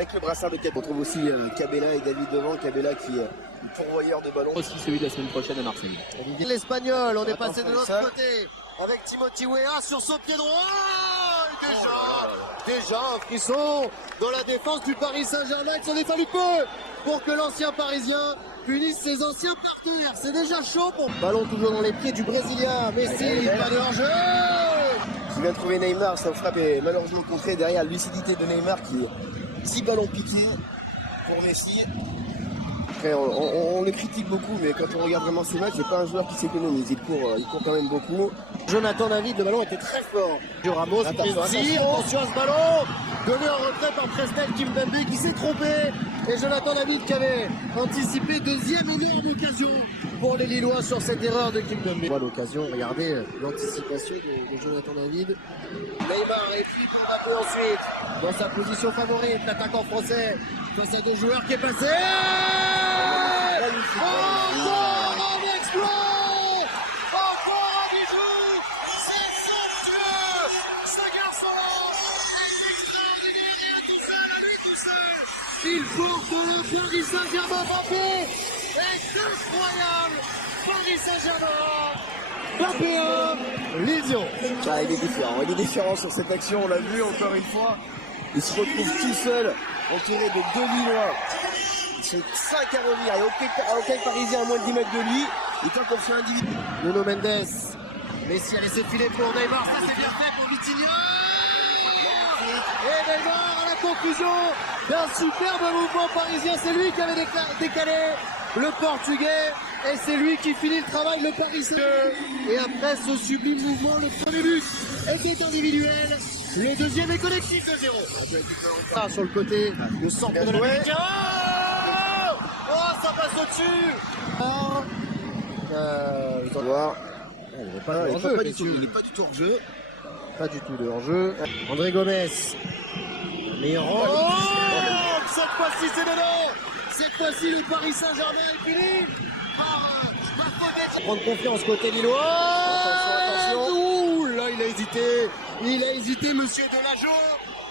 Avec le brassard de Cabella. On trouve aussi Cabella et David devant. Cabella qui est le pourvoyeur de ballon. Aussi celui de la semaine prochaine à Marseille. L'Espagnol, on est passé de l'autre côté avec Timothy Weah sur son pied droit. Déjà un frisson dans la défense du Paris Saint-Germain. Il s'en est fallu peu pour que l'ancien Parisien punisse ses anciens partenaires. C'est déjà chaud pour... Ballon toujours dans les pieds du Brésilien. Messi, pas de hors-jeu. Qui vient de trouver Neymar, sa frappe est malheureusement contrée derrière la lucidité de Neymar qui est 6 ballons piqués pour Messi. Après, on le critique beaucoup, mais quand on regarde vraiment ce match, c'est pas un joueur qui s'économise. Il court quand même beaucoup. Jonathan David, le ballon était très fort. Du Ramos, attention à ce ballon. Donné en retrait par Presnel Kimpembe qui s'est trompé. Et Jonathan David qui avait anticipé deuxième énorme occasion pour les Lillois sur cette erreur de Kimpembe. Voilà l'occasion, regardez l'anticipation de Jonathan David. Neymar et puis Mbappé ensuite dans sa position favorite, l'attaquant français face à deux joueurs qui est passé. Encore un exploit, encore un bijou, c'est somptueux. Ce garçon-là est extraordinaire et à tout seul, à lui tout seul. Il porte le Paris Saint-Germain. Mbappé est incroyable. Paris Saint-Germain. Mbappé 1, Lyon. Il est différent sur cette action, on l'a vu encore une fois. Il se retrouve tout seul, entouré de deux Lillois. Ils sont 5 à revenir, il n'y a aucun Parisien à moins de 10 mètres de lui. Il tente comme ça individu. Nuno Mendes. Messi a laissé filer pour Neymar, ça c'est bien fait pour Vitinha. Et Neymar à la conclusion d'un superbe mouvement parisien. C'est lui qui avait décalé le Portugais. Et c'est lui qui finit le travail, le Parisien. Et après ce sublime mouvement, le premier but était individuel. Le deuxième est collectif de 0. Ah, sur le côté, le centre de l'Américain. Oh, ça passe au-dessus. On va voir. Il n'est pas du tout hors jeu. Pas du tout de hors-jeu. André Gomez. Miro. Cette fois-ci, c'est dedans. Cette fois-ci, le Paris Saint-Germain est fini. Prendre confiance côté Lillois. Attention. Ouh, là, il a hésité, monsieur Delageau,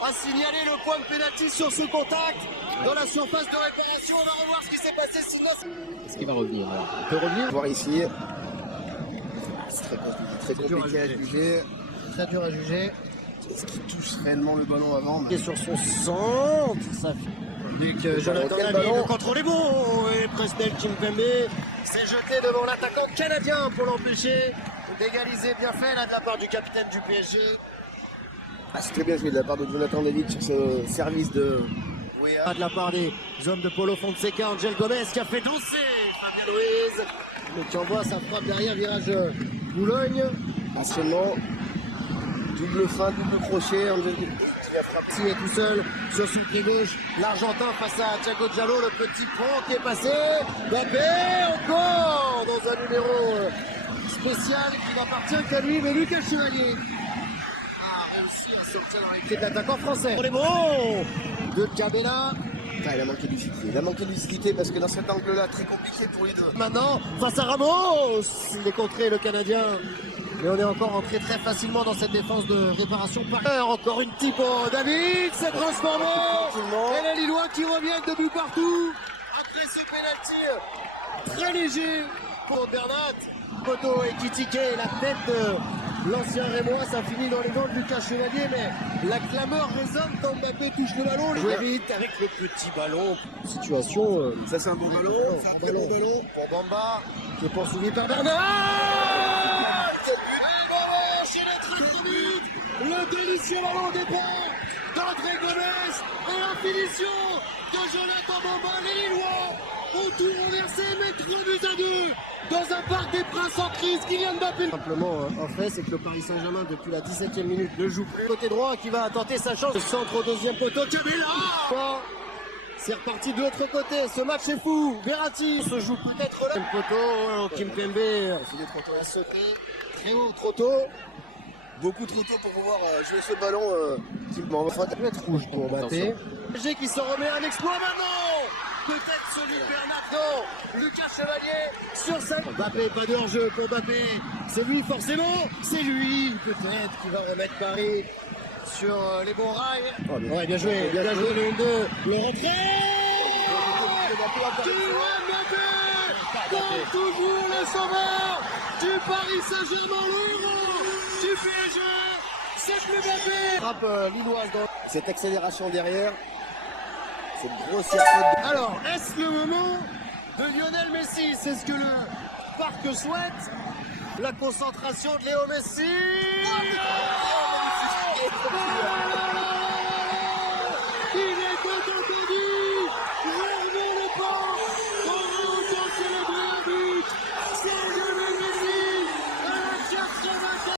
à signaler le point de pénalty sur ce contact dans la surface de réparation. On va revoir ce qui s'est passé. Sinon, Est-ce qu'il va revenir alors? il peut revenir. Voir ici. C'est très compliqué à juger. Très dur à juger. Est-ce qu'il touche réellement le ballon avant? Et sur son centre, ça fait. Jonathan David, le contrôle est bon. Et Presnel Kimpembe s'est jeté devant l'attaquant canadien pour l'empêcher d'égaliser. Bien fait là de la part du capitaine du PSG. C'est très bien joué de la part de Jonathan David sur ce service de Weah. De la part des hommes de Paulo Fonseca, Angel Gomez qui a fait danser Fabien Ruiz. Mais qui envoie sa frappe derrière, virage Boulogne. Seulement double fin, double crochet. Angel qui a frappé. Est tout seul sur son pied gauche. L'Argentin face à Thiago Diallo, le petit pont qui est passé. Mbappé encore dans un numéro spécial qui n'appartient qu'à lui, mais Lucas Chevalier a réussi à sortir dans les clés de l'attaquant français. On est bon de Cabella. Il a manqué de lucidité. Il a manqué de lucidité parce que dans cet angle-là, très compliqué pour les deux. Maintenant, face à Ramos, il est contré le Canadien. Mais on est encore entré très facilement dans cette défense de réparation. Encore une type. David s'est transformé. Et les Lillois qui reviennent de but partout. Après ce pénalty très léger pour Bernat. Poto est critiqué. La tête de l'ancien Rémois, ça finit dans les gants de Lucas Chevalier. Mais la clameur résonne quand Mbappé touche le ballon. Il joue vite avec le petit ballon. Situation. Ça, c'est un bon ballon. C'est un très bon ballon pour Bamba qui est poursuivi par Bernat. Le délicieux ballon au départ d'André Gomez et la finition de Jonathan Bamba. Les Lillois ont tout renversé, mais 3 buts à 2 dans un parc des Princes en crise. Kylian Mbappé. Simplement, en fait, c'est que le Paris Saint-Germain, depuis la 17e minute, ne joue plus. Côté droit qui va tenter sa chance. Le centre au deuxième poteau. Cabella. C'est reparti de l'autre côté. Ce match est fou. Verratti se joue peut-être là. Le poteau, Kimpembe. Il est trop tôt à sauter. Très haut, trop tôt. Beaucoup trop tôt pour pouvoir jouer ce ballon qui peut être rouge pour Mbappé. G qui se remet un exploit maintenant. Peut-être celui de Bernat. Non. Lucas Chevalier sur 5. Mbappé, pas de hors-jeu pour Mbappé. C'est lui forcément. C'est lui peut-être qui va remettre Paris sur les bons rails. Oh, mais- Ouais, bien joué, Bien bien joué. joué le 1-2. Le rentré. Mbappé. Kylian Mbappé, comme toujours le sauveur du Paris Saint-Germain, le héros du PSG, c'est Mbappé. Frappe lilloise dans... Cette accélération derrière, cette grossière faute. Alors, est-ce le moment de Lionel Messi? C'est ce que le parc souhaite. La concentration de Léo Messi.